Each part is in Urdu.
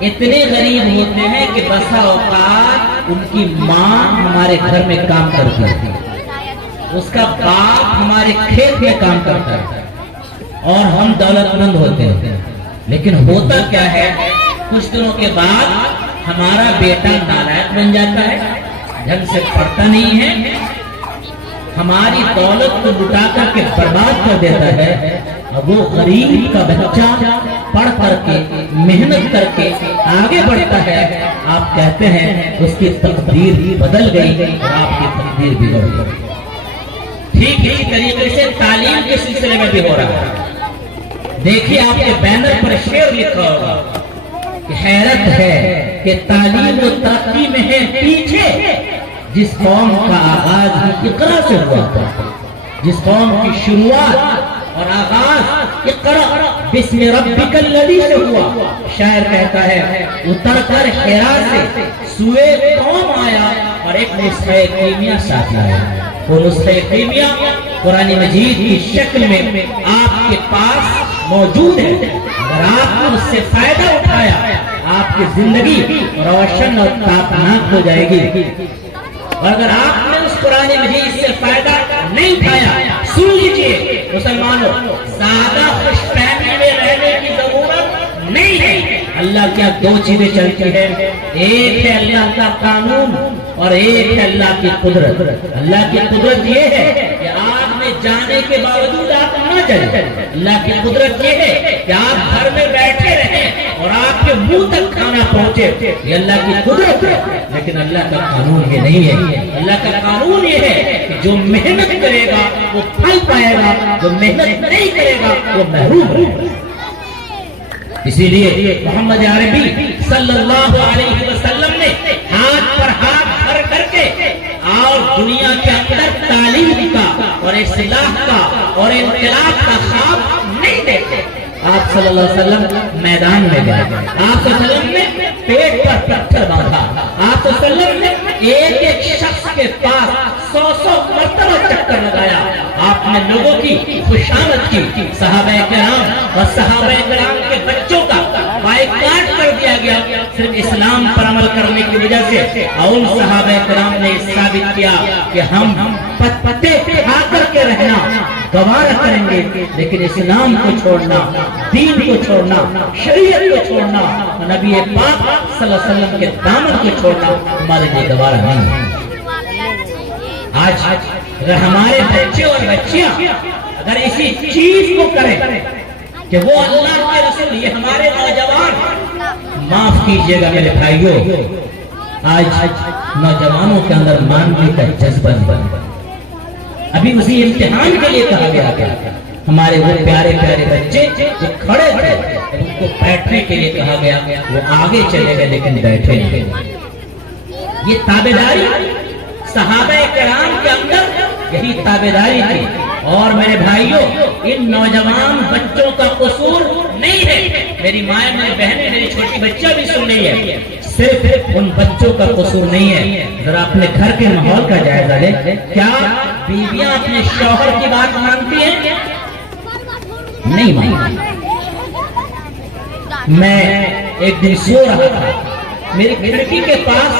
اتنے غریب ہوتے ہیں کہ بسا اوقات ان کی ماں ہمارے گھر میں کام کرتی ہے، اس کا باپ ہمارے کھیت میں کام کرتا ہے اور ہم دولت مند ہوتے ہیں، لیکن ہوتا کیا ہے کچھ دنوں کے بعد ہمارا بیٹا نالائق بن جاتا ہے، ڈھنگ سے پڑھتا نہیں ہے، ہماری دولت کو لٹا کر کے برباد کر دیتا ہے، اور وہ غریب کا بچہ پڑھ کر کے محنت کر کے آگے بڑھتا ہے، آپ کہتے ہیں اس کی تقدیر بدل گئی اور آپ کی تقدیر بگڑ گئی۔ ٹھیک اسی طریقے سے تعلیم کے سلسلے میں بھی ہو رہا ہے۔ دیکھیے آپ کے بینر پر شعر لکھا ہوگا کہ حیرت ہے کہ تعلیم و ترقی میں ہے پیچھے، جس قوم کا آغاز اقرا سے ہوا تھا، جس قوم کی شروعات اور آغاز اقرا بسم ربک الذی سے ہوا۔ شاعر کہتا ہے اتر کر حرا سے سوئے قوم آیا اور ایک نسخہ کیمیا ساتھ آیا۔ وہ نسخہ کیمیا قرآن مجید کی شکل میں آپ کے پاس موجود ہے، اگر آپ نے اس سے فائدہ اٹھایا آپ کی زندگی روشن اور تابناک ہو جائے گی، اور اگر آپ نے اس قرآن مجید سے فائدہ نہیں اٹھایا، سن لیجئے مسلمانوں، زیادہ خوش فہمی میں رہنے کی ضرورت نہیں ہے۔ اللہ کیا دو چیزیں چلتی ہیں، ایک ہے اللہ کا قانون اور ایک ہے اللہ کی قدرت۔ اللہ کی قدرت یہ ہے کہ آگ میں جانے کے باوجود آپ نہ جلیں، اللہ کی قدرت یہ ہے کہ آپ گھر میں بیٹھے رہیں اور آپ کے منہ تک کھانا پہنچے، یہ اللہ کی قدرت ہے، لیکن اللہ کا قانون یہ نہیں ہے۔ اللہ کا قانون یہ ہے کہ جو محنت کرے گا وہ پھل پائے گا، جو محنت نہیں کرے گا وہ محروم رہے گا۔ اسی لیے محمد عربی صلی اللہ علیہ وسلم نے ہاتھ پر ہاتھ دھر کر کے اور دنیا کے اندر تعلیم کا اور اصلاح کا اور انقلاب کا خواب نہیں دیکھے۔ آپ صلی اللہ علیہ وسلم میدان میں گئے، آپ صلی اللہ علیہ وسلم نے پیٹ پر پتھر باندھا، آپ صلی اللہ علیہ وسلم نے ایک ایک شخص کے پاس 100 مرتبہ چکر لگایا، آپ نے لوگوں کی خوشامد کی، صحابہ کرام اور صحابہ کرام کے بچوں کا بائیکاٹ کر دیا گیا صرف اسلام پر عمل کرنے کی وجہ سے، اور ان صحابہ کرام نے ثابت کیا کہ ہم پتے کھا کر کے رہنا گوارا کریں گے، لیکن اسلام کو چھوڑنا، دین کو چھوڑنا، شریعت کو چھوڑنا، نبی پاک صلی اللہ علیہ وسلم کے دامن کو چھوڑنا ہمارے لیے گوارا نہیں ہے۔ آج اگر ہمارے بچے اور بچیاں اگر اسی چیز کو کریں کہ وہ اللہ کے رسول، یہ ہمارے نوجوان، معاف کیجئے گا میرے بھائیوں، آج نوجوانوں کے اندر ماننے کا جذبہ بن ابھی اسی امتحان کے لیے کہا گیا کہ ہمارے وہ پیارے پیارے بچے جو کھڑے تھے ان کو بیٹھنے کے لیے کہا گیا، وہ آگے چلے گئے لیکن بیٹھے نہیں۔ یہ تابعداری صحابہ کرام کے اندر یہی تابعداری تھی، اور میرے بھائیوں ان نوجوان بچوں کا قصور نہیں ہے، میری ماں میری بہن میری چھوٹی بچیاں بھی سن رہی ہے، صرف ان بچوں کا قصور نہیں ہے۔ ذرا اپنے گھر کے ماحول کا جائزہ لیں، کیا بیویاں اپنے شوہر کی بات مانتی ہیں؟ نہیں مانتی۔ میں ایک دن سو رہا تھا، میری کھڑکی کے پاس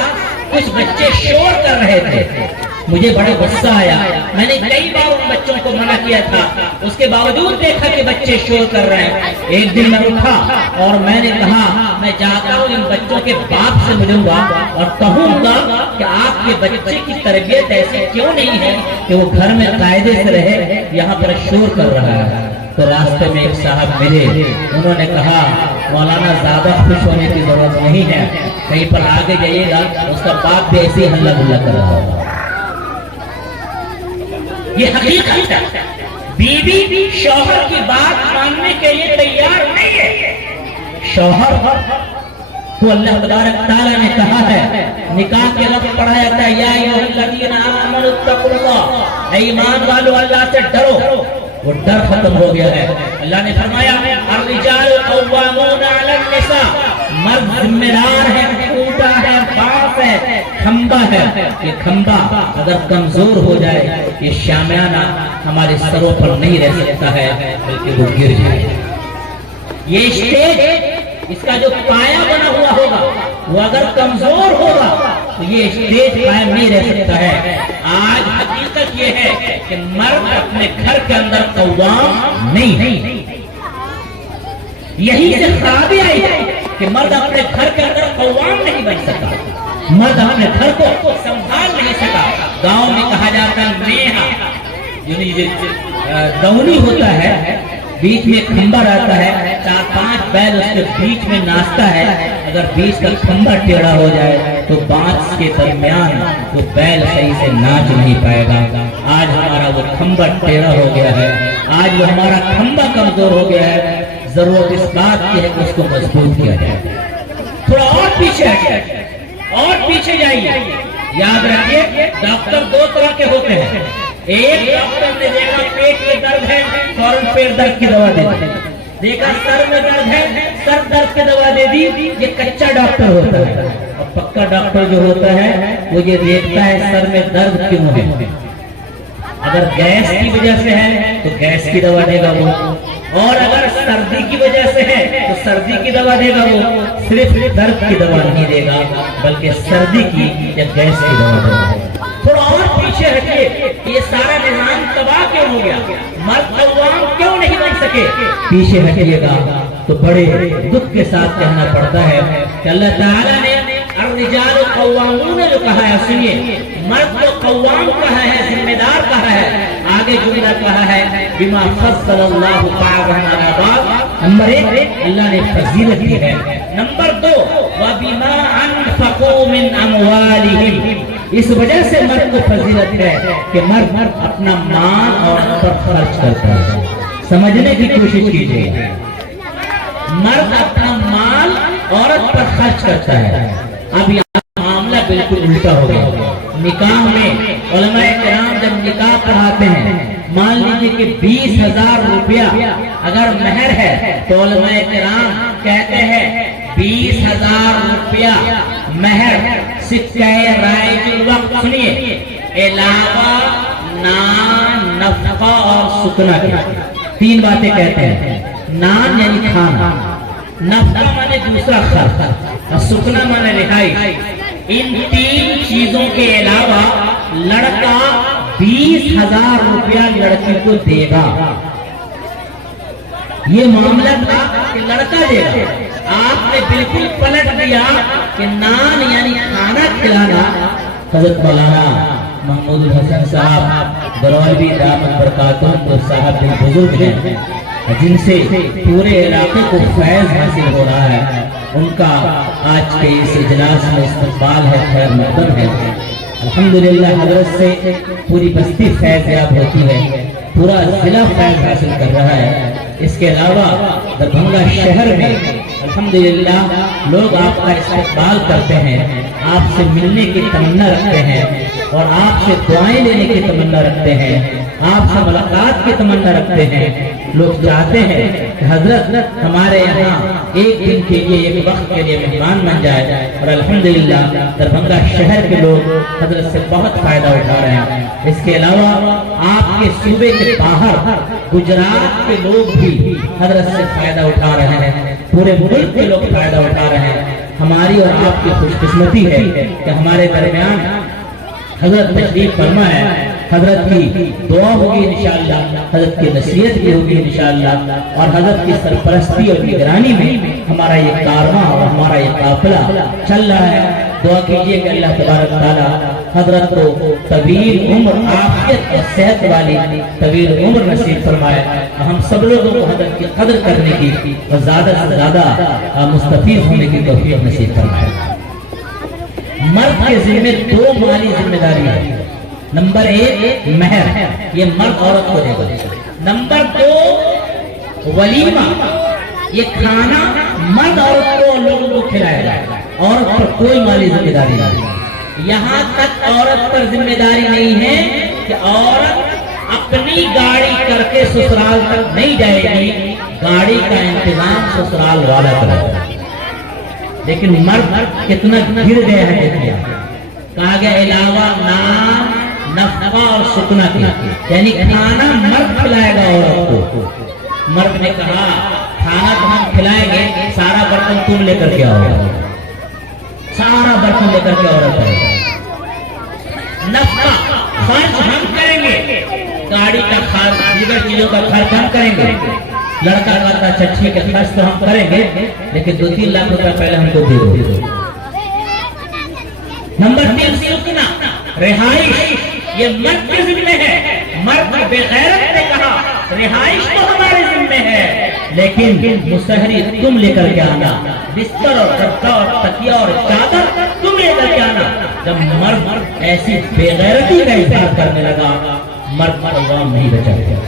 کچھ بچے شور کر رہے تھے، مجھے بڑا غصہ آیا، میں نے کئی بار ان بچوں کو منع کیا تھا، اس کے باوجود دیکھا کہ بچے شور کر رہے ہیں۔ ایک دن میں اٹھا اور میں نے کہا میں جاتا ہوں ان بچوں کے باپ سے ملوں گا اور کہوں گا کہ آپ کے بچے کی تربیت ایسی کیوں نہیں ہے کہ وہ گھر میں قاعدے سے رہے، یہاں پر شور کر رہا ہے۔ تو راستے میں ایک صاحب ملے، انہوں نے کہا مولانا زیادہ خوش ہونے کی ضرورت نہیں ہے، کہیں پر آگے جائیے گا اس کا باپ بھی ایسے ہی ہلا گلا کر رہا ہوگا۔ یہ حقیقت ہے، بیوی شوہر کی بات ماننے کے لیے تیار نہیں ہے۔ شوہر کو اللہ تبارک تعالیٰ نے کہا ہے، نکاح کے وقت پڑھا جاتا ہے یا ایھا الذین آمنوا اتقوا اللہ، اے ایمان والو اللہ سے ڈرو، وہ ڈر ختم ہو گیا ہے۔ اللہ نے فرمایا الرجال قوامون علی النساء، مرد ذمہ دار ہے، ٹوٹا ہے، باپ ہے، کھمبا ہے۔ یہ کھمبا اگر کمزور ہو جائے یہ شامیانہ ہمارے سروں پر نہیں رہ سکتا ہے بلکہ وہ گر جائے۔ یہ اسٹیج اس کا جو پایا بنا ہوا ہوگا وہ اگر کمزور ہوگا تو یہ اسٹیج قائم نہیں رہ سکتا ہے۔ آج حقیقت یہ ہے کہ مرد اپنے گھر کے اندر قوام نہیں، یہی سے خرابی آئی ہے کہ مرد اپنے گھر کے اندر قوام نہیں بن سکا، مرد اپنے گھر کو سنبھال نہیں سکا۔ گاؤں میں کہا جاتا ہے میہا، یعنی دونی ہوتا ہے، بیچ میں کھمبا رہتا ہے، 4-5 بیل اس کے بیچ میں ناچتا ہے، اگر بیچ کا کھمبا ٹیڑھا ہو جائے تو بانس کے درمیان وہ بیل صحیح سے ناچ نہیں پائے گا۔ آج ہمارا وہ کھمبا ٹیڑھا ہو گیا ہے، آج وہ ہمارا کھمبا کمزور ہو گیا ہے، ضرورت اس بات کی ہے کہ اس کو مضبوط کیا جائے۔ تھوڑا اور پیچھے ہٹیے، اور پیچھے جائیے، یاد رکھیے ڈاکٹر 2 طرح کے ہوتے ہیں۔ ایک ڈاکٹر نے دیکھا پیٹ میں درد ہے، فوراً پیٹ درد کی دوا دے دی، دیکھا سر میں درد ہے، سر درد کی دوا دے دی، یہ کچا ڈاکٹر ہوتا ہے۔ اور پکا ڈاکٹر جو ہوتا ہے وہ یہ دیکھتا ہے سر میں درد کیوں ہے، اگر گیس کی وجہ سے ہے تو گیس کی دوا دے گا وہ، اور اگر سردی کی وجہ سے ہے تو سردی کی دوا دے گا وہ، صرف درد کی دوا نہیں دے گا بلکہ سردی کی یا گیس کی دوا دے گا۔ تھوڑا اور پیچھے ہٹیے، یہ سارا نظام تباہ کیوں ہو گیا، مرد قوام کیوں نہیں بن سکے؟ پیچھے ہٹیے گا تو بڑے دکھ کے ساتھ کہنا پڑتا ہے کہ اللہ تعالیٰ نے الرجال قوامون جو کہا ہے، سنیے، مرد کو قوام کہا ہے، ذمہ دار کہا ہے، آگے جملہ کہا ہے بما فضل اللہ بعضهم علی بعض۔ نمبر 1 اللہ نے فضیلت دی ہے، نمبر 2 وبما انفقوا من اموالهم، اس وجہ سے مرد کو فضیلت ہے کہ مرد اپنا مال عورت پر خرچ کرتا ہے۔ سمجھنے کی کوشش کیجیے، مرد اپنا مال عورت پر خرچ کرتا ہے۔ اب یہاں معاملہ بالکل الٹا ہو گیا۔ نکاح میں علماء کرام جب نکاح پڑھاتے ہیں، مان لیجیے کہ 20,000 روپیہ اگر مہر ہے تو علماء کرام کہتے ہیں 20,000 روپیہ مہر سکہ رائج الوقت، سنیے، علاوہ نان، نفقہ اور سکنا کی 3 باتیں کہتے ہیں۔ نان یعنی کھانا، نفقہ مانے دوسرا خرچ، اور سکنا مانے رہائش۔ ان 3 چیزوں کے علاوہ لڑکا 20,000 روپیہ لڑکی کو دے گا۔ یہ معاملہ تھا کہ لڑکا دے گا، آپ نے بالکل پلٹ دیا کہ نان یعنی کھانا کھلانا۔ حضرت مولانا محمود الحسن صاحب برولوی دامت برکاتہم تو صاحب بھی بزرگ ہیں جن سے پورے علاقے کو فیض حاصل ہو رہا ہے، ان کا آج کے اس اجلاس میں استقبال ہے، خیر مقدم ہے۔ الحمدللہ حضرت سے پوری بستی فیض یاب ہوتی ہے، پورا ضلع فیض حاصل کر رہا ہے۔ اس کے علاوہ دربھنگا شہر میں الحمدللہ لوگ آپ کا استقبال کرتے ہیں، آپ سے ملنے کی تمنا رکھتے ہیں، اور آپ سے دعائیں لینے کی تمنا رکھتے ہیں، آپ سے ملاقات کی تمنا رکھتے ہیں۔ لوگ چاہتے ہیں کہ حضرت ہمارے یہاں ایک دن کے لیے، ایک وقت کے لیے مہمان بن جائے، اور الحمدللہ دربھنگا شہر کے لوگ حضرت سے بہت فائدہ اٹھا رہے ہیں۔ اس کے علاوہ آپ کے صوبے کے باہر گجرات کے لوگ بھی حضرت سے فائدہ اٹھا رہے ہیں، پورے ملک کے لوگ فائدہ اٹھا رہے ہیں۔ ہماری اور آپ کی خوش قسمتی ہے کہ ہمارے درمیان حضرت تشریف فرما ہے، حضرت کی دعا ہوگی انشاءاللہ، حضرت کی نصیحت بھی ہوگی انشاءاللہ، اور حضرت کی سرپرستی اور نگرانی میں ہمارا یہ کارواں اور ہمارا یہ قافلہ چل رہا ہے۔ دعا کیجئے کہ اللہ تبارک تعالیٰ حضرت کو طویل عمر، عافیت اور صحت والی طویل عمر نصیب فرمائے، اور ہم سب لوگوں کو حضرت کی قدر کرنے کی اور زیادہ سے زیادہ مستفید ہونے کی توفیق نصیب فرمائے۔ مرد کے ذمہ 2 مالی ذمہ داری ہے۔ نمبر 1 مہر، یہ مرد عورت کو دے گا۔ نمبر 2 ولیمہ، یہ کھانا مرد عورت کو لوگوں کو کھلائے گا، عورت پر کوئی مالی ذمہ داری نہیں۔ یہاں تک عورت پر ذمہ داری نہیں ہے کہ عورت اپنی گاڑی کر کے سسرال تک نہیں جائے گی، گاڑی کا انتظام سسرال والا کرے گا۔ لیکن مرد کتنا گر گیا ہے، دیکھیا کہا گیا علاوہ نام، نفقہ اور سکنا کی، یعنی کھانا مرد کھلائے گا عورت کو۔ مرد نے کہا کھانا تو ہم کھلائیں گے، سارا برتن تم لے کر کے آؤ، سارا برتن لے کر کے عورت ہے۔ نفقہ خرچ ہم کریں گے، گاڑی کا خرچ، دیگر چیزوں کا خرچ ہم کریں گے، لڑکا کا چچی کا خرچ تو ہم کریں گے، لیکن 2-3 لاکھ روپے پہلے ہم کو دے دو۔ نمبر 3 سکنا، رہائش، یہ مرد کے ذمہ ہے۔ مرد بے غیرت نے کہا رہائش تو ہمارے ذمہ ہے، لیکن مسہری تم لے کر کے آنا، بستر اور گدا اور تکیہ اور چادر تم لے کر کے آنا۔ جب مرد ایسی بے غیرتی کا اظہار کرنے لگا، مرد عوام نہیں بچا گیا،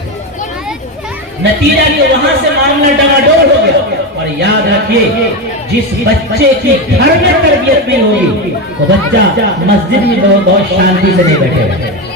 نتیجہ کہ وہاں سے معاملہ ڈگاڈول ہو گیا۔ اور یاد رکھیے، جس بچے کی گھر میں تربیت نہیں ہوگی وہ بچہ مسجد میں بہت شانتی سے نہیں بیٹھے گا۔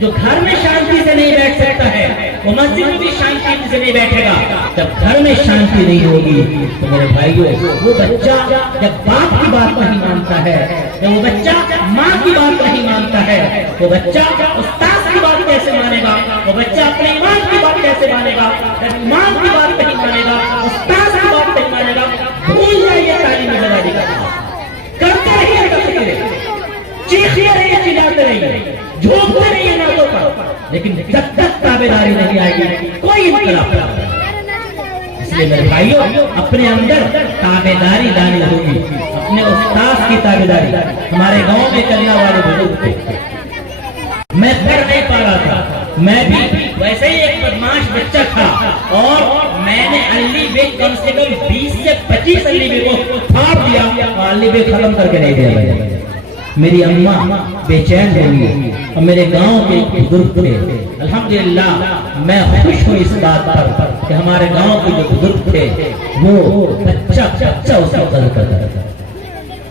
جو گھر میں شانتی سے نہیں بیٹھ سکتا ہے وہ مسجد میں بھی شانتی سے نہیں بیٹھے گا۔ جب گھر میں شانتی نہیں ہوگی تو میرے بھائیوں، وہ بچہ جب باپ کی بات نہیں مانتا ہے، جب وہ بچہ ماں کی بات نہیں مانتا ہے، وہ بچہ استاد کی بات کیسے مانے گا؟ وہ بچہ اپنے ایمان کی بات کیسے مانے گا؟ جب ایمان کی بات نہیں مانے گا، استاد کی بات نہیں مانے گا، بھول جائیے تعلیم جوانی کا کرتے رہیے، چیختے رہیے، چلاتے رہیے، جھومتے رہیے ناتوں پر، لیکن جب تک تابعداری نہیں آئے گی کوئی انقلاب نہیں۔ اس لیے میرے بھائیوں، اپنے اندر تابعداری لانی ہوگی، اپنے استاد کی تابعداری۔ ہمارے گاؤں میں کلیا والے بزرگ تھے، میں پڑھ نہیں پا رہا تھا، میں بھی ویسے ہی ایک بدماش بچہ تھا، اور میں نے علی بیگ کم سے کم 20 سے 25 علی بیگ کو پھاڑ دیا، اور علی بیگ ختم کر کے نہیں دیا۔ میری اماں بے چین ہوئی، اور میرے گاؤں کے بزرگ تھے۔ الحمدللہ میں خوش ہوں اس بات پر کہ ہمارے گاؤں کے جو بزرگ تھے وہ بچہ اس کو قدر کرتا تھا۔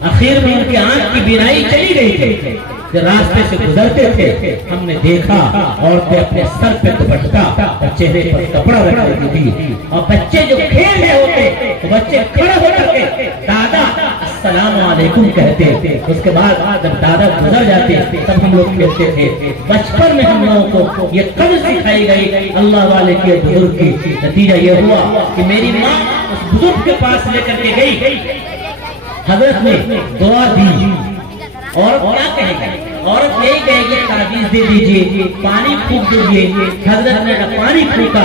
آخر میں ان کی آنکھ کی بینائی چلی گئی تھی، جو راستے سے گزرتے تھے ہم نے دیکھا عورتیں اپنے سر پہ دوپٹہ اور چہرے پر کپڑا رکھ دیتی تھی، اور بچے جو کھیل رہے ہوتے تو بچے کھڑے ہو کر کے دادا السلام علیکم کہتے۔ اس کے بعد جب دادا گزر جاتے تب ہم لوگ کھیلتے تھے۔ بچپن میں ہم لوگوں کو یہ قدر سکھائی گئی اللہ والے کے بزرگ کی۔ نتیجہ یہ ہوا کہ میری ماں اس بزرگ کے پاس لے کر کے گئی، حضرت نے دعا دی، اور کیا کہے گی؟ عورت یہی کہے گی تعویذ دے دیجئے، پانی پھونک دیجئے۔ حضرت نے نہ پانی پھونکا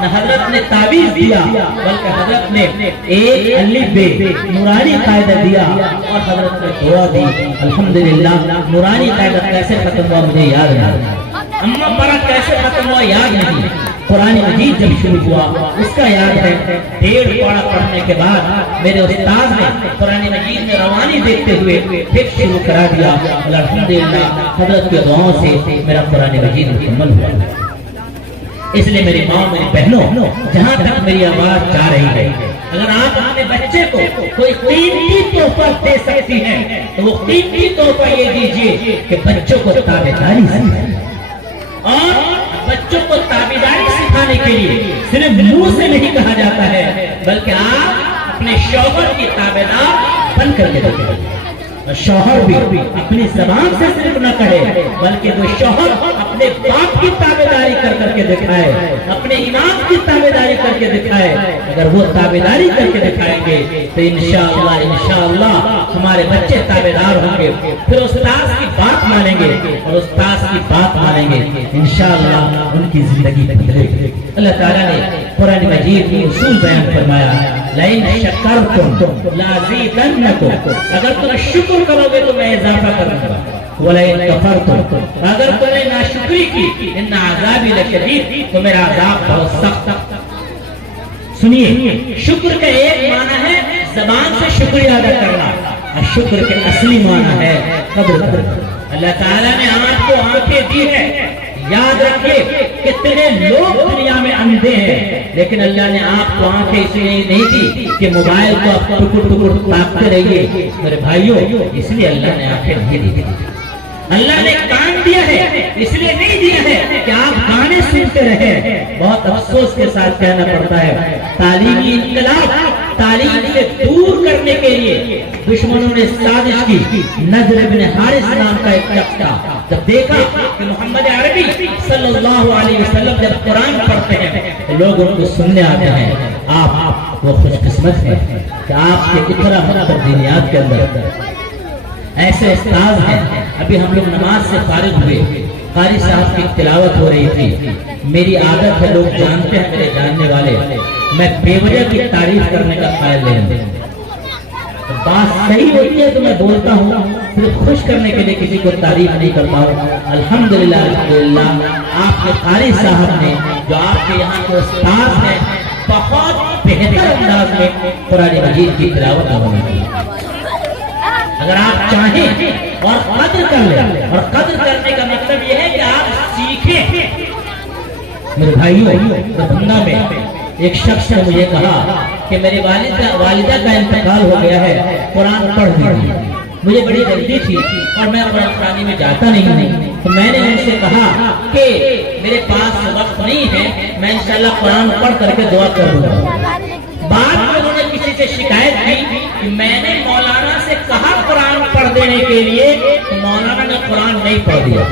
نہ حضرت نے تعویذ دیا، بلکہ حضرت نے ایک الف بے نورانی قاعدہ دیا اور حضرت نے دعا دی۔ الحمدللہ نورانی قاعدہ کیسے ختم ہوا مجھے یاد نہیں، اما پڑا کیسے ختم ہوا یاد نہیں، قرآن مجید جب شروع ہوا اس کا یاد ہے۔ 1.5 پارہ پڑھنے کے بعد میرے استاد نے قرآن مجید میں روانی دیکھتے ہوئے پھر شروع کرا دیا۔ الحمدللہ حضرت کے دعاؤں سے میرا قرآن مجید مکمل ہوا۔ اس لیے میری ماں، میری بہنوں، جہاں تک میری آواز جا رہی ہے، اگر آپ اپنے بچے کو کوئی قیمتی تحفہ دے سکتی ہیں تو وہ قیمتی تحفہ یہ دیجیے کہ بچوں کو تابعداری سکھائیں، اور بچوں کو تابعداری سکھانے کے لیے صرف منہ سے نہیں کہا جاتا ہے، بلکہ آپ اپنے شوہر کی تابعدار بن کر کے دیکھیں۔ شوہر بھی اپنی زبان سے صرف نہ کہے، بلکہ وہ شوہر اپنے باپ کی تابعداری کر کر کے دکھائے، اپنے امام کی تابعداری کر کے دکھائے۔ اگر وہ تابعداری کر کے دکھائیں گے تو انشاءاللہ ہمارے بچے تابعدار ہوں گے، پھر استاذ کی بات مانیں گے، اور استاذ کی بات مانیں گے انشاءاللہ ان کی زندگی بدلے گی۔ اللہ تعالیٰ نے قرآن مجید کی اصول بیان فرمایا، لئن شکرتم لازیدنکم، اگر تم شکر کرو گے تو میں اضافہ کروں گا، وَلَئِن كَفَرْتُمْ، اگر تم نے ناشکری کی ان عذابی لشدید، تو میرا عذاب بہت سخت۔ سنیے، شکر کا ایک معنی ہے زبان سے شکریہ ادا کرنا، اور شکر کے اصلی معنی ہے قدر کرنا۔ اللہ تعالیٰ نے آپ کو آنکھیں دی ہے، یاد رکھیے کتنے لوگ دنیا میں اندھے ہیں، لیکن اللہ نے آپ کو آنکھیں اس لیے نہیں دی کہ موبائل کو آپ ٹکر ٹکر تاکتے رہیے۔ میرے بھائیوں، اس لیے اللہ نے آنکھیں نہیں دی۔ اللہ نے کان دیا ہے، اس لیے نہیں دیا ہے کہ آپ گانے سنتے رہے۔ بہت افسوس کے ساتھ کہنا پڑتا ہے، تعلیمی انقلاب تعلیم سے دور کرنے کے لیے دشمنوں نے سازش کی۔ نضر بن حارث نام کا ایک شخص تھا، جب دیکھا کہ محمد عربی صلی اللہ علیہ وسلم جب قرآن پڑھتے ہیں تو لوگ ان کو سننے آتے ہیں، آپ وہ خوش قسمت ہیں کہ آپ کے اتنا بڑا دینیات کے اندر ایسے استاذ ہیں۔ ابھی ہم لوگ نماز سے فارغ ہوئے، قاری صاحب کی تلاوت ہو رہی تھی۔ میری عادت ہے، لوگ جانتے ہیں میرے جاننے والے، میں بے وجہ کی تعریف کرنے کا قائل نہیں ہوں۔ بات صحیح ہوتی ہے تو میں بولتا ہوں، صرف خوش کرنے کے لیے کسی کو تعریف نہیں کرتا ہوں۔ الحمدللہ الحمدللہ آپ کے قاری صاحب نے، جو آپ کے یہاں کے استاذ ہیں، بہت بہتر انداز میں قرآن مجید کی تلاوت ہوئی۔ اگر آپ چاہیں اور قدر کر لیں، اور قدر کرنے کا مطلب یہ ہے کہ آپ سیکھیں۔ میرے بھائیوں، دربھنگا میں ایک شخص نے مجھے کہا کہ میری والدہ کا انتقال ہو گیا ہے، قرآن پڑھ دیجیے۔ مجھے بڑی جلدی تھی اور میں قرآن خوانی میں جاتا نہیں، تو میں نے ان سے کہا کہ میرے پاس وقت نہیں ہے، میں انشاءاللہ قرآن پڑھ کر کے دعا کر دوں گا۔ بعد میں انہوں نے کسی سے شکایت کی کہ میں نے مولانا سے کہا قرآن پڑھ دینے کے لیے، تو مولانا نے قرآن نہیں پڑھ دیا۔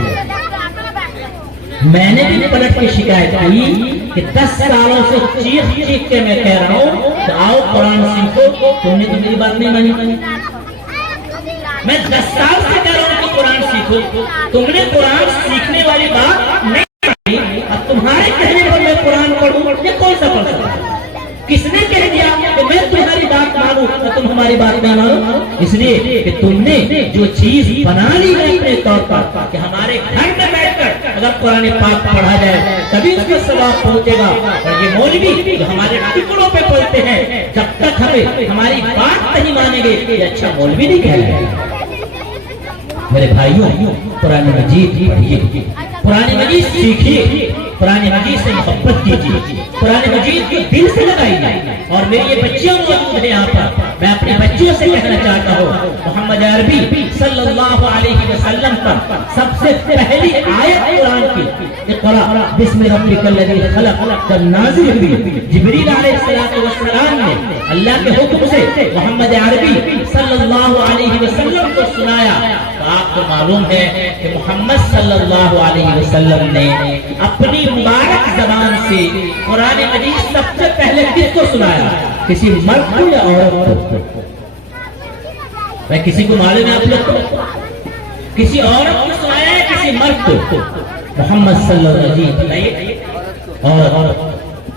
میں نے بھی پلٹ کی شکایت کی کہ 10 سالوں سے چیخ چیخ کے میں کہہ رہا ہوں کہ آؤ قرآن سیکھو، تم نے تو میری بات نہیں مانی۔ میں 10 سال سے کہہ رہا ہوں کہ قرآن سیکھو، تم نے قرآن سیکھنے والی بات نہیں مانی۔ اب تمہارے کہنے پر میں قرآن پڑھوں، یہ کون سا فلسفہ ہے؟ کس نے کہہ دیا کہ میں تمہاری بات مانوں تو تم ہماری بات نہ مانو؟ اس لیے کہ تم نے جو چیز بنا لی ہے اپنے طور پر کہ ہمارے گھر میں بیٹھ کر اگر قرآن پاک پڑھا جائے تبھی اس کا ثواب پہنچے گا، اور یہ مولوی جو ہمارے ٹکڑوں پہ پڑھتے ہیں جب تک ہمیں ہماری بات نہیں مانیں گے یہ اچھا مولوی نہیں کہلائے گا۔ میرے بھائیوں، قرآن مجید پڑھیے، قرآن مجید سیکھیے، قرآن مجید سے محبت کیجیے، قرآن مجید کو دل سے لگائیے۔ اور میری یہ بچیاں موجود ہیں یہاں پر، میں اپنی بچیوں سے کہنا چاہتا ہوں، محمد عربی صلی اللہ علیہ وسلم پر سب سے پہلی آیت قرآن کی اقرا بسم ربک الذی خلق جب نازل ہوئی، جبریل علیہ السلام نے اللہ کے حکم سے محمد عربی صلی اللہ علیہ وسلم کو سنایا۔ تو آپ کو معلوم ہے کہ محمد صلی اللہ علیہ وسلم نے اپنی مبارک زبان سے قرآن مجید سب سے پہلے کس کو سنایا؟ کسی مرد کو یا عورت کو؟ میں کسی کو معلوم ہے آپ لوگ کو؟ کسی عورت کو سنایا ہے کسی مرد کو؟ محمد صلی اللہ علیہ وسلم۔ اور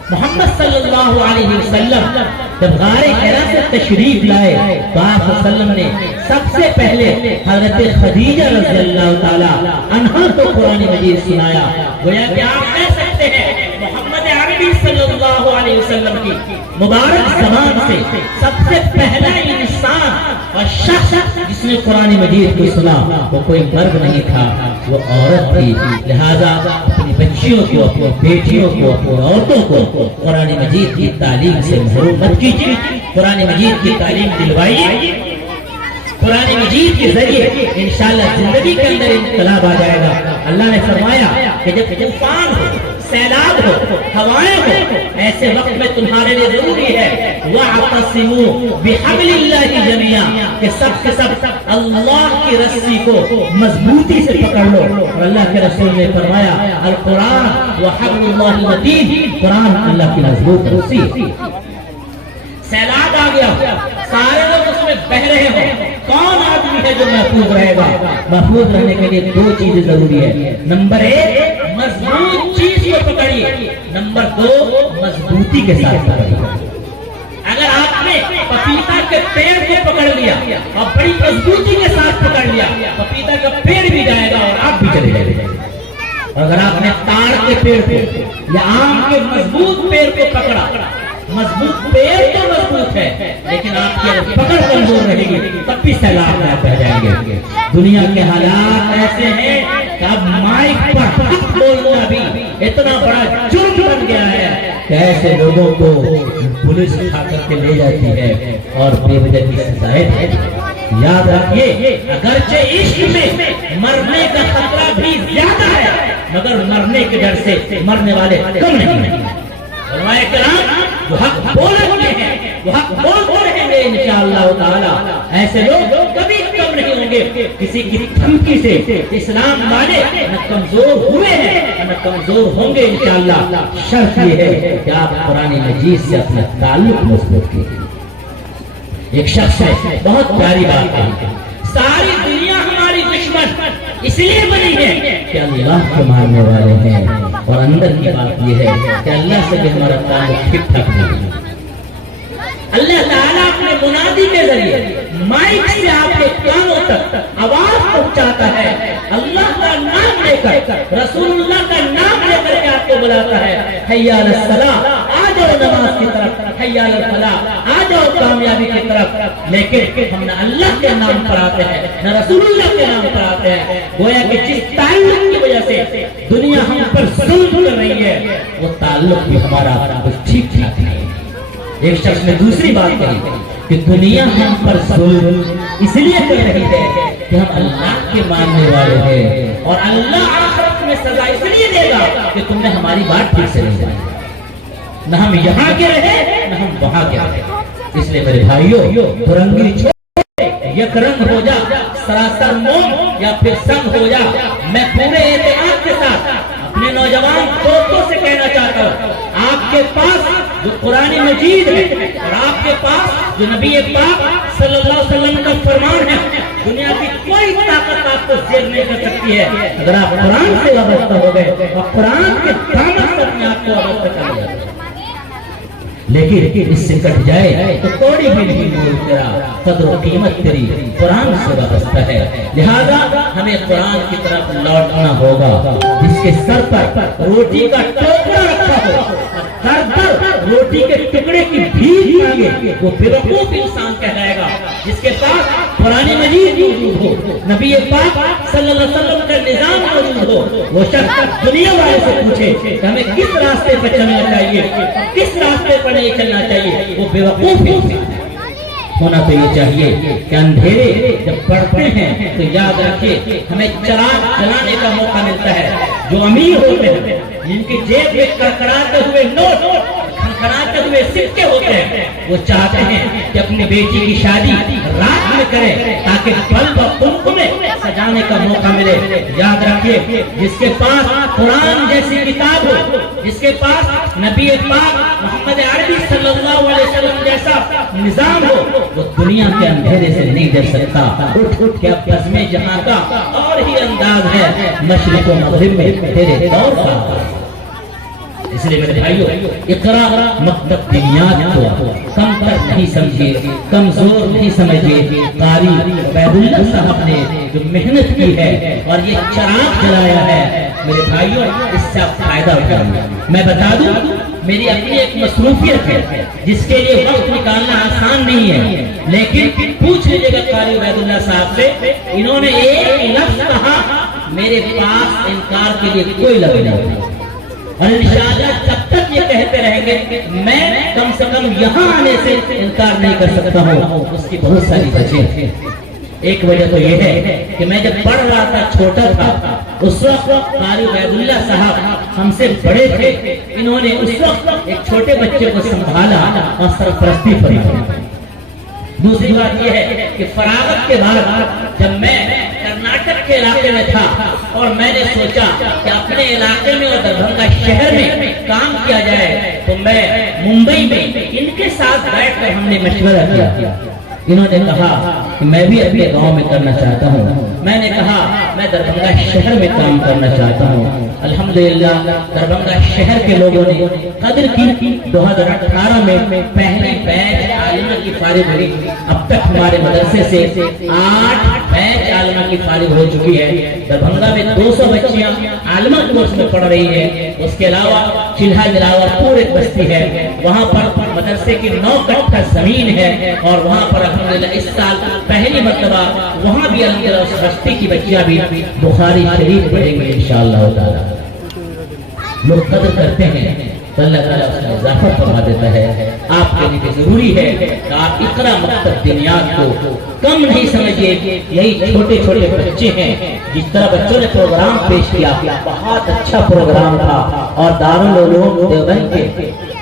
محمد صلی اللہ علیہ وسلم جب غار حرا سے تشریف لائے تو آپ وسلم نے سب سے پہلے حضرت خدیجہ رضی اللہ تعالی عنہا کو قرآن مجید سنایا۔ گویا کہ آپ کہہ سکتے ہیں محمد عربی صلی اللہ علیہ وسلم کی مبارک زبان سے سب سے پہلا انسان اور شخص جس نے قرآن مجید کو سنا وہ کوئی مرد نہیں تھا، وہ عورت تھی۔ لہذا اپنی بچیوں کو، اپنی بیٹیوں کو، اپنی عورتوں کو قرآن مجید کی تعلیم سے محروم مت کیجیے، قرآن مجید کی تعلیم دلوائیے۔ قرآن مجید کے ذریعے انشاءاللہ زندگی کے اندر انقلاب آ جائے گا۔ اللہ نے فرمایا کہ جب طوفان ہو، سیلاب ہو، ہوائیں ہو، ایسے وقت میں تمہارے لیے ضروری ہے وَاعْتَصِمُوا بِحَبْلِ اللَّهِ جَمِيعًا کہ سب کے سب اللہ کی رسی کو مضبوطی سے پکڑ لو۔ اور اللہ کے رسول نے فرمایا القرآن وحبل اللہ المتین، قرآن اللہ کی مضبوط رسی۔ سیلاب آ گیا، سارے لوگ اس میں بہ رہے ہوں، کون آدمی ہے جو محفوظ رہے گا؟ محفوظ رہنے کے لیے 2 چیزیں ضروری ہے۔ نمبر 1 مضبوط چیز کو پکڑیے، نمبر 2 مضبوطی کے ساتھ پکڑیے۔ اگر آپ نے پپیتا کے پیڑ کو پکڑ لیا اور بڑی مضبوطی کے ساتھ پکڑ لیا، پپیتا کا پیڑ بھی جائے گا اور آپ بھی چلے جائیں گے۔ اگر آپ نے تاڑ کے پیڑ کو یا آم کے مضبوط پیڑ کو پکڑا، مضبوط پیڑ تو مضبوط ہے لیکن آپ کی پکڑ کمزور رہے گی تب بھی سیلاب میں آپ رہ جائیں گے۔ دنیا کے حالات ایسے ہیں کہ اب مائک پر حق بولنا بھی اتنا بڑا جرم بن گیا ہے کہ ایسے لوگوں کو پولیس اٹھا کر کے لے جاتی ہے اور بے وجہ کی سزائیں ہے۔ یاد رکھیے اگرچہ عشق میں مرنے کا خطرہ بھی زیادہ ہے مگر مرنے کے ڈر سے مرنے والے کم نہیں ہیں۔ علماء کرام جو حق بولتے ہیں وہ حق بولتے رہیں گے انشاءاللہ تعالی. ایسے لوگ کبھی کم نہیں ہوں گے کسی کی دھمکی سے. اسلام والے نہ کمزور ہوئے ہیں نہ کمزور ہوں گے انشاءاللہ. شرط یہ ہے کہ آپ قرآن مجید سے اپنا تعلق مضبوط کیجیے. ایک شخص ہے بہت پیاری بات ہے، ساری دنیا ہماری دشمن اس لیے بنی ہے کہ اللہ کو ماننے والے ہیں، اور اندر کی بات یہ ہے کہ اللہ سے بھی ہمارا تعلق ٹھیک ٹھاک نہیں ہے. اللہ تعالیٰ اپنے منادی کے ذریعے مائک سے آپ کے کانوں تک آواز پہنچاتا ہے. اللہ کا نام لے کر، رسول اللہ کا نام لے کر کے آپ کو بلاتا ہے. حی علی الصلاۃ، آ جاؤ نماز کی طرف. حی علی الفلاح، آ جاؤ کامیابی کی طرف. لیکن ہم نہ اللہ کے نام پر آتے ہیں نہ رسول اللہ کے نام پر آتے ہیں. گویا کہ جس تعلق کی وجہ سے دنیا ہم پر ظلم کر رہی ہے وہ تعلق بھی ہمارا کچھ ٹھیک ٹھاک نہیں. ایک شخص نے دوسری بات کہی کہ دنیا ہم پر ظلم اس لیے کر رہی ہے کہ ہم اللہ کے ماننے والے ہیں، اور اللہ آخرت میں سزا اس لیے دے گا کہ تم نے ہماری بات ٹھیک سے نہیں سنی. نہ ہم یہاں کے رہے نہ ہم وہاں کے رہے. اس لیے میرے بھائیوں، دورنگی چھوڑ، یک رنگ ہو جا، سراسر موم یا پھر سنگ ہو جا. میں پورے اعتماد کے ساتھ اپنے نوجوان دوستوں سے کہنا چاہتا ہوں، آپ کے پاس جو قرآن مجید ہے اور آپ کے پاس جو نبی پاک صلی اللہ علیہ وسلم کا فرمان ہے، دنیا کی کوئی طاقت آپ کو زیر نہیں کر سکتی ہے اگر آپ قرآن سے وابستہ ہو گئے اور قرآن کے دامن سے اپنے آپ کو وابستہ کر لیا. لیکن اس سے کٹ جائے تو کوڑی بھی نہیں مول تیرا، قدر و قیمت تیری قرآن سے وابستہ ہے. لہذا ہمیں قرآن کی طرف لوٹنا ہوگا. جس کے سر پر روٹی کا ٹوکرا رکھا ہو، در در روٹی کے ٹکڑے کی بھیک مانگے، وہ بیوقوف انسان کہلائے گا. جس کے پاس قرآن مجید موجود ہو، نبی پاک صلی اللہ علیہ وسلم کا نظام موجود ہو، وہ شخص دنیا والے سے پوچھے کہ ہمیں کس راستے پر چلنا چاہیے، کس راستے پر نہیں چلنا چاہیے، وہ بیوقوف انسان ہے. ہونا تو یہ چاہیے کہ اندھیرے جب پڑھتے ہیں تو یاد رکھیے ہمیں چراغ جلانے کا موقع ملتا ہے. جو امیر ہوتے ہیں، جن کی جیب میں کڑکڑاتے ہوئے نوٹ، کھنکھناتے ہوئے سکے ہوتے ہیں، وہ چاہتے ہیں کہ اپنی بیٹی کی شادی رات میں کریں تاکہ بلب اور قمقمے سجانے کا موقع ملے. یاد رکھیے جس کے پاس قرآن جیسی کتاب ہو، جس کے پاس نبی پاک محمد عربی صلی اللہ علیہ وسلم جیسا نظام ہو، وہ دنیا کے اندھیرے سے نہیں ڈر سکتا. اٹھ اٹھ کے اب بزم جہاں کا اور ہی انداز ہے، مشرق و مغرب میں تیرے دور کا. اس لیے میرے بھائیوں، اقرا مکتب بنیاد کو کم تر نہیں سمجھے، کمزور نہیں سمجھے. قاری عبید اللہ صاحب نے جو محنت کی ہے اور یہ چراغ جلایا ہے، میرے بھائیوں اس سے آپ فائدہ اٹھائیے. میں بتا دوں میری اپنی ایک مصروفیت ہے جس کے لیے وقت نکالنا آسان نہیں ہے، لیکن پوچھ لیجیے گا قاری عبید اللہ صاحب سے، انہوں نے ایک لفظ کہا، میرے پاس انکار کے لیے کوئی لفظ نہیں. اور انشاءاللہ جب تک یہ کہتے رہیں گے میں کم سے کم یہاں آنے سے انکار نہیں کر سکتا ہوں. اس کی بہت ساری وجہ ہیں. ایک وجہ تو یہ ہے کہ میں جب پڑھ رہا تھا، چھوٹا تھا، اس وقت قاری عبید اللہ صاحب ہم سے بڑے تھے. انہوں نے اس وقت ایک چھوٹے بچے کو سنبھالا اور سرپرستی فرمائی. دوسری بات یہ ہے کہ فراغت کے بعد جب میں کرناٹک کے علاقے میں تھا اور میں نے سوچا کہ اپنے علاقے میں اور دربھنگا شہر میں کام کیا جائے، تو میں ممبئی میں ان کے ساتھ بیٹھ کر ہم نے مشورہ کیا. انہوں نے کہا کہ میں بھی اپنے گاؤں میں کرنا چاہتا ہوں. میں نے کہا میں دربھنگا شہر میں کام کرنا چاہتا ہوں. الحمدللہ دربھنگا شہر کے لوگوں نے قدر کی. 2018 میں پہلی بیچ عالمہ کی فارغ ہوئی. اب تک ہمارے مدرسے سے 8 بیچ عالمہ کی فارغ ہو چکی ہے. دربھنگا میں 200 بچیاں عالمہ کورس میں پڑھ رہی ہیں. اس کے علاوہ چلہا جلاوہ پور ایک بستی ہے، وہاں پر مدرسے کی 9 کٹھا زمین ہے، اور وہاں پر الحمدللہ اس سال پہلی مرتبہ وہاں بھی الحمدللہ اس بستی کی بچیاں بھی بخاری شریف پڑھیں گے انشاءاللہ تعالی. لوگ قدر کرتے ہیں تو اللہ تعالیٰ اس میں اضافہ فرما دیتا ہے. آپ کے لیے ضروری ہے کہ آپ اقرا مکتب بنیاد کو کم نہیں سمجھیے. یہی چھوٹے چھوٹے بچے ہیں، جس طرح بچوں نے پروگرام پیش کیا، بہت اچھا پروگرام تھا. اور دارالعلوم دیوبند کے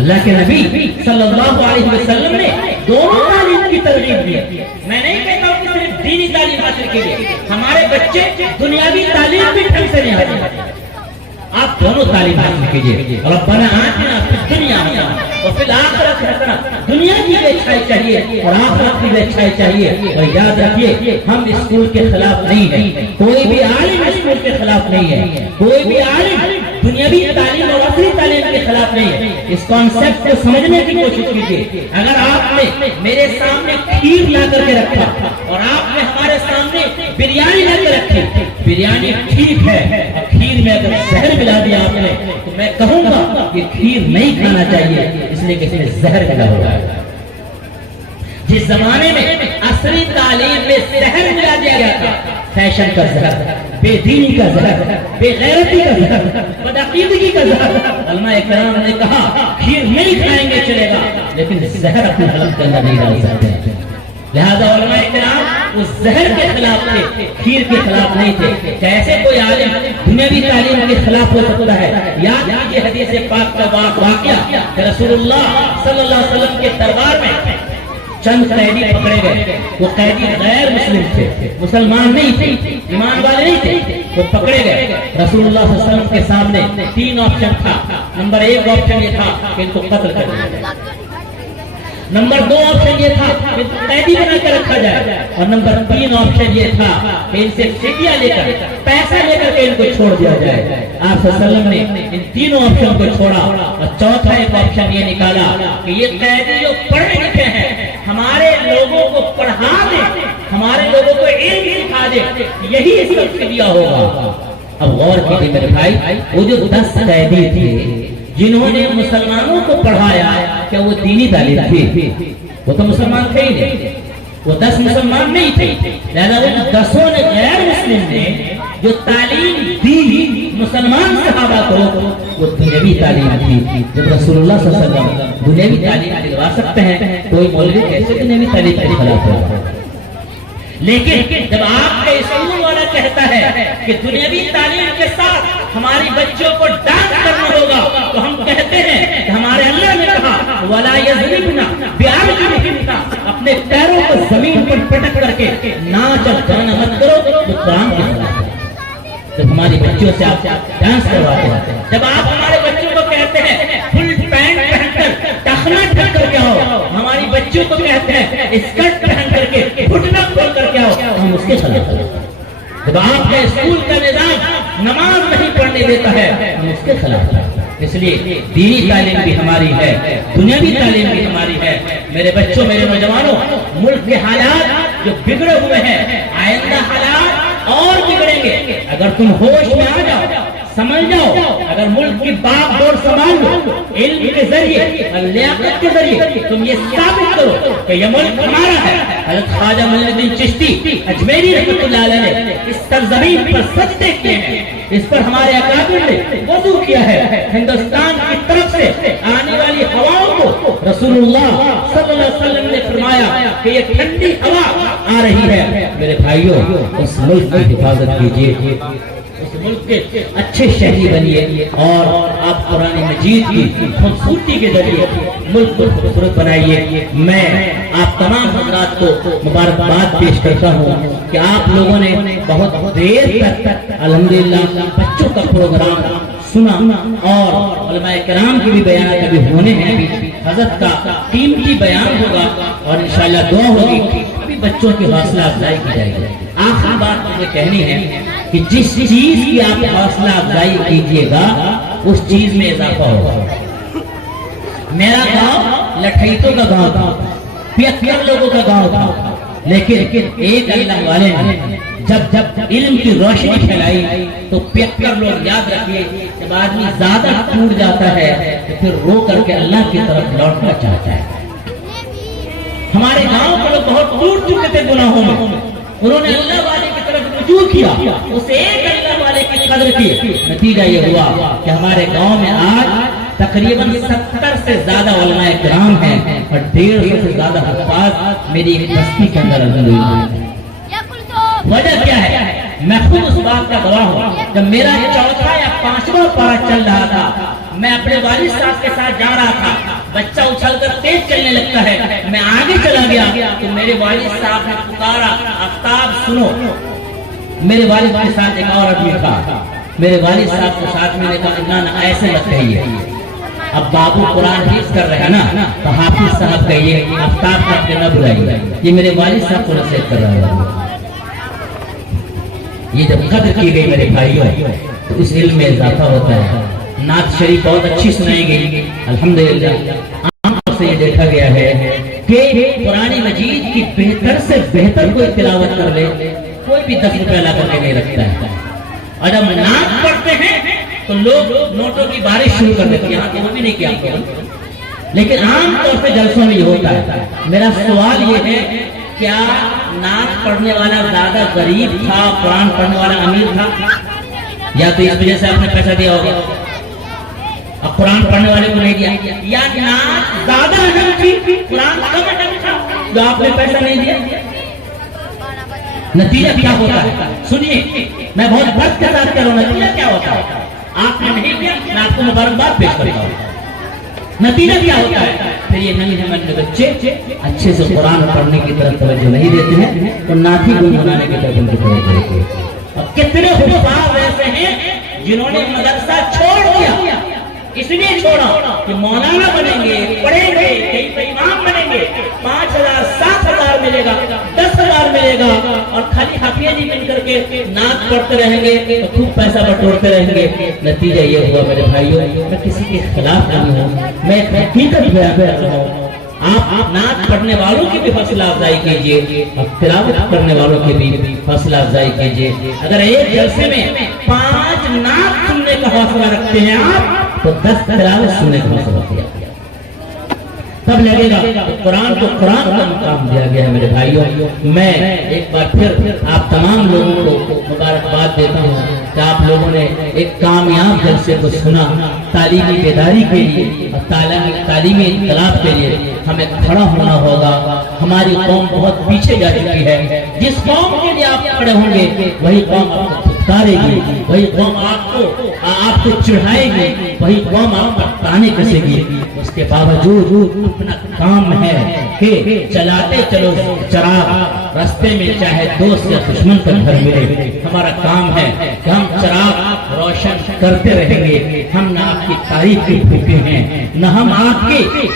اللہ کے نبی صلی اللہ علیہ وسلم نے دونوں تعلیم کی ترغیب دی. میں نہیں کہتا ہوں کہ صرف دینی تعلیم حاصل کیجیے، ہمارے بچے دنیاوی تعلیم بھی ڈھنگ سے نہیں حاصل، آپ دونوں تعلیم حاصل کیجیے. ربنا آتنا فی الدنیا حسنہ وفی الآخرۃ حسنہ، دنیا کی بھی اچھائی چاہیے اور آخرت کی بھی اچھائی چاہیے. اور یاد رکھیے ہم اسکول کے خلاف نہیں ہیں، کوئی بھی عالم اسکول کے خلاف نہیں ہے، کوئی بھی عالم دنیاوی تعلیم اور آخری تعلیم کے خلاف نہیں ہے. اس کانسیپٹ کو سمجھنے کی کوشش کیجیے. اگر آپ نے میرے سامنے کھیر لا کر کے رکھا اور آپ نے ہمارے سامنے بریانی لا کے رکھی، بریانی ٹھیک ہے اور کھیر میں اگر زہر ملا دیا آپ نے تو میں کہوں گا کہ کھیر نہیں کھانا چاہیے، اس لیے کہ اس میں زہر ملا ہوگا. جس زمانے میں عصری تعلیم میں زہر ملا دیا گیا تھا، فیشن کا زہر، بے دینی کا زہر، بے غیرتی کا زہر، بدعقیدگی کا زہر، علماء کرام نے کہا کھیر نہیں کھائیں گے چلے گا لیکن زہر اپنے حلق کے اندر نہیں ڈال سکتے. لہذا علماء کرام اس زہر کے خلاف تھے، کھیر کے خلاف نہیں تھے. کیسے کوئی عالم دنیاوی تعلیم کے خلاف ہو سکتا ہے؟ یاد کیجیے حدیث پاک کا واقعہ کہ رسول اللہ صلی اللہ علیہ وسلم کے دربار میں چند قیدی پکڑے گئے. وہ قیدی غیر مسلم تھے، مسلمان نہیں تھے، ایمان والے نہیں تھے. وہ پکڑے گئے. رسول اللہ صلی اللہ علیہ وسلم کے سامنے 3 آپشن تھا. نمبر 1 آپشن یہ تھا کہ ان کو قتل کر دیا جائے. نمبر 2 آپشن یہ تھا کہ قیدی بنا کے رکھا جائے. اور نمبر 3 آپشن یہ تھا کہ ان سے فدیہ لے کر، پیسہ لے کر کے ان کو چھوڑ دیا جائے. آپ صلی اللہ علیہ وسلم نے ان تینوں آپشن کو چھوڑا اور چوتھا ایک آپشن یہ نکالا کہ یہ قیدی جو پڑھے لکھے ہیں ہمارے لوگوں کو پڑھا دیں، ہمارے لوگوں کو علم سکھا دیں، یہی اس کا فدیہ ہوگا. اب غور کیجیے میرے بھائی، وہ جو 10 قیدی تھے جنہوں نے مسلمانوں کو پڑھایا، کیا وہ دینی تعلیم تھی؟ وہ تو مسلمان تھے ہی نہیں، وہ 10 مسلمان نہیں تھے. لہذا ان 10 نے غیر مسلم نے جو تعلیم دی مسلمان صحابہ کو وہ دنیاوی تعلیم تھی. جب رسول اللہ صلی اللہ علیہ وسلم دنیاوی تعلیم دلوا سکتے ہیں، کوئی مولوی کیسے دنیاوی تعلیم کے خلاف ہوگا؟ لیکن جب آپ کا اسکول والا کہتا ہے کہ دنیاوی تعلیم کے ساتھ ہماری بچوں کو ڈانس کرنا ہوگا تو ہم کہتے ہیں کہ ہمارے اللہ نے کہا وَلَا يَضْرِبْنَ بِأَرْجُلِهِنَّ، اپنے پیروں کو زمین پر پٹک کر کے ناچ اور گانا مت کرو، تو قرآن کے خلاف ہے. جب ہماری بچوں سے آپ ڈانس کرواتے ہیں، جب آپ ہمارے بچوں کو کہتے ہیں فل پینٹ پہن کر ٹخنا ڈھک کر کے آؤ، ہماری بچوں کو کہتے ہیں اسکرٹ پہن کر کے گھٹنا کھول کر کے آؤ، ہم اس کے خلاف ہیں. جب آپ کا اسکول کا نظام نماز نہیں پڑھنے دیتا ہے، ہم اس کے خلاف ہیں. اس لیے دینی تعلیم بھی ہماری ہے، دنیاوی تعلیم بھی ہماری ہے. میرے بچوں، میرے نوجوانوں، ملک کے حالات جو بگڑے ہوئے ہیں، آئندہ حالات اور بگڑیں گے. اگر تم ہوش میں آ جاؤ، سمجھ جاؤ، اگر ملک کی باغ ڈور سنبھال لو، علم کے ذریعے اور لیاقت کے ذریعے تم یہ ثابت کرو کہ یہ ملک ہمارا ہے. حضرت خواجہ معین الدین چشتی اجمیری رحمۃ اللہ علیہ نے اس سرزمین پر سجدے کیے ہیں، اس پر ہمارے اکابر نے وضو کیا ہے. ہندوستان کی طرف سے آنے والی ہواؤں کو رسول اللہ صلی اللہ علیہ وسلم نے فرمایا کہ یہ ٹھنڈی ہوا آ رہی ہے. میرے بھائیوں، اس ملک کی حفاظت کیجیے، اس ملک کے اچھے شہری بنیے اور آپ قرآن مجید کی خوبصورتی کے ذریعے ملک کو خوبصورت بنائیے. میں آپ تمام حضرات کو مبارکباد پیش کرتا ہوں کہ آپ لوگوں نے بہت دیر تک الحمدللہ بچوں کا پروگرام سنا اور علماء کرام کے بھی بیان ابھی ہونے ہیں. حضرت کا قیمتی بیان ہوگا اور انشاءاللہ دعا ہوگی. ابھی بچوں کی حوصلہ افزائی کی جائے گی. آخری بات مجھے کہنی ہے کہ جس چیز کی آپ حوصلہ افزائی کیجیے گا اس چیز میں اضافہ ہوگا. میرا گاؤں لٹھیتوں کا گاؤں تھا، 75 لوگوں کا گاؤں تھا، لیکن ایک اللہ والے نے جب علم کی روشنی پھیلائی تو 75 لوگ. یاد رکھیے جب آدمی زیادہ ٹوٹ جاتا ہے تو پھر رو کر کے اللہ کی طرف لوٹنا چاہتا ہے. ہمارے گاؤں کے لوگ بہت ٹوٹ چکے تھے گناہوں میں، انہوں نے اللہ والے کی طرف رجوع کیا، اس ایک اللہ والے کی قدر کی. نتیجہ یہ ہوا کہ ہمارے گاؤں میں آج تقریباً 70 سے زیادہ علماء کرام ہیں اور 150 سے زیادہ حفاظ میری ایک بستی کے اندر الحمدللہ. وجہ کیا ہے؟ میں خود اس بات کا گواہ ہوں. جب میرا 4واں یا 5واں پارہ چل رہا تھا میں اپنے والد صاحب کے ساتھ جا رہا تھا، بچہ اچھل کر تیز چلنے لگتا ہے، میں آگے چلا گیا تو میرے والد صاحب نے پکارا آفتاب سنو۔ میرے والد کے ساتھ ایک اور آدمی تھا، میرے والد صاحب کے ساتھ میں نے کہا نہ ایسے مت کہیے، اب بابو قرآن حفظ کر رہا ہے نا تو حافظ صاحب کہیے، آفتاب صاحب کے نہ بلائیے، یہ میرے والد صاحب کو نصیحت کر رہا ہے۔ یہ جب قدر کی گئی میرے بھائیوں تو اس علم میں اضافہ ہوتا ہے۔ نعت شریف بہت اچھی سنائی گئی الحمدللہ۔ عام طور سے یہ دیکھا گیا ہے کہ قرآن مجید کی بہتر سے بہتر کوئی تلاوت کر لے کوئی بھی 10 روپے لا کر کے نہیں رکھتا ہے، اور جب نعت پڑھتے ہیں تو لوگ نوٹوں کی بارش شروع کر دیتے ہیں، یہاں تو وہ بھی نہیں کیا آپ کو، لیکن عام طور پہ جلسوں میں یہ ہوتا ہے۔ میرا سوال یہ ہے کیا نعت پڑھنے والا زیادہ غریب تھا، قرآن پڑھنے والا امیر تھا؟ یا تو اس وجہ سے آپ نے پیسہ دیا ہوگا، اب قرآن پڑھنے والے کو نہیں دیا، یا نعت زیادہ اہم تھی قرآن کم اہم تھا جو آپ نے پیسہ نہیں دیا؟ نتیجہ کیا ہوتا ہے سنیے، میں بہت بات کے ساتھ کہہ رہا ہوں، نتیجہ کیا ہوتا ہے؟ آپ نے نہیں دیا، میں آپ کو مبارکباد پیش کرتا ہوں۔ نتیجہ کیا ہوتا ہے؟ پھر یہ ننھے ننھے بچے اچھے سے قرآن پڑھنے کی طرف توجہ نہیں دیتے ہیں تو نعتی گنگنانے کی طرف ان کی توجہ دیتے ہیں۔ اور کتنے حفاظ ایسے ہیں جنہوں نے مدرسہ چھوڑ دیا، اس لیے چھوڑا کہ مولانا بنیں گے، پڑھیں گے، کہیں پہ امام بنیں گے، 5,000 7,000 ملے گا، 10,000 ملے گا، اور خالی حافظ جی بن کر کے نعت پڑھتے رہیں گے تو خوب پیسہ بٹورتے رہیں گے۔ نتیجہ یہ ہوا میرے بھائیوں، میں کسی کے خلاف نہیں ہوں، میں حقیقت بیان کر رہا ہوں۔ آپ نعت پڑھنے والوں کی بھی حوصلہ افزائی کیجئے اور تلاوت کرنے والوں کی بھی حوصلہ افزائی کیجئے۔ اگر ایک جلسے میں 5 نعت سننے کا حوصلہ رکھتے ہیں آپ تو 10 تلاوت سننے کا حوصلہ کیا تب لگے گا کہ قرآن کو قرآن کا مقام دیا گیا ہے۔ میرے بھائیوں، میں ایک بار پھر آپ تمام لوگوں کو مبارکباد دیتا ہوں کہ آپ لوگوں نے ایک کامیاب جلسے کو سنا، تعلیمی بیداری کے لیے اور تعلیمی انقلاب کے لیے ہمیں کھڑا ہونا ہوگا۔ ہماری قوم بہت پیچھے جا چکی ہے، جس قوم کے لیے آپ کھڑے ہوں گے وہی قوم آپ کو پھٹکارے گی، وہی قوم آپ کو چڑھائے گی، وہی قوم آپ پر تانے کسے گی۔ اس کے باوجود اپنا کام ہے کہ چلاتے چلو چراغ، راستے میں چاہے دوست یا دشمن کا گھر ملے، ہمارا کام ہے کہ ہم چراغ روشن کرتے رہیں گے۔ ہم نہ آپ کی تعریف کے بھوکے ہیں، نہ ہم آپ کی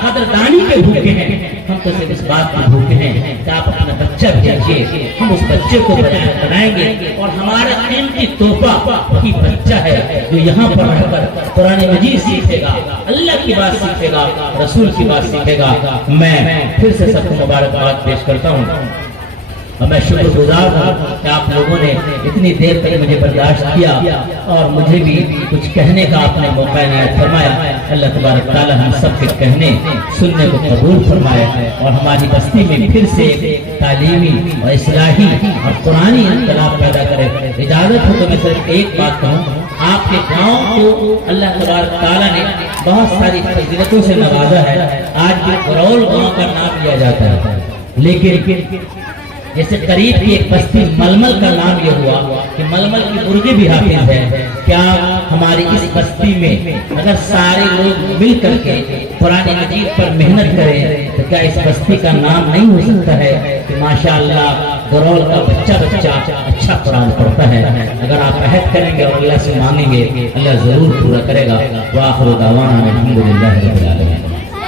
قدردانی کے بھوکے ہیں، ہم تو صرف اس بات کے بھوکے ہیں کہ آپ اپنا بچہ بھیجیے، ہم اس بچے کو بنائیں گے، اور ہمارا قیمتی تحفہ وہی بچہ ہے جو یہاں پر رہ کر قرآن مجید سیکھے گا، اللہ کی بات سیکھے گا، رسول کی بات سیکھے گا۔ میں پھر سے سب کو مبارکباد پیش کرتا ہوں اور میں شکر گزار ہوں کہ آپ لوگوں نے اتنی دیر تک مجھے برداشت کیا اور مجھے بھی کچھ کہنے کا آپ نے موقع عنایت فرمایا۔ اللہ تبارک تعالی ہم سب کے کہنے سننے کو قبول فرمائے اور ہماری بستی میں پھر سے تعلیمی اور اصلاحی اور قرآنی انقلاب پیدا کرے۔ اجازت ہو تو میں صرف ایک بات کہوں، آپ کے گاؤں کو اللہ تبارک تعالی نے بہت ساری فضیلتوں سے نوازا ہے۔ آج بھی غرول گاؤں کا نام لیا جاتا ہے، لیکن جیسے قریب کی ایک بستی ململ کا نام یہ ہوا کہ ململ کی مرغی بھی حافظ ہے۔ کیا ہماری اس بستی میں اگر سارے لوگ مل کر کے قرآن مجید پر محنت کریں تو کیا اس بستی کا نام نہیں ہو سکتا ہے کہ ماشاءاللہ غرول کا بچہ اچھا قرآن پڑھتا ہے؟ اگر آپ عہد کریں گے اور اللہ سے مانگیں گے، اللہ ضرور پورا کرے گا۔ وآخر دعوانا الحمدللہ رب العالمین۔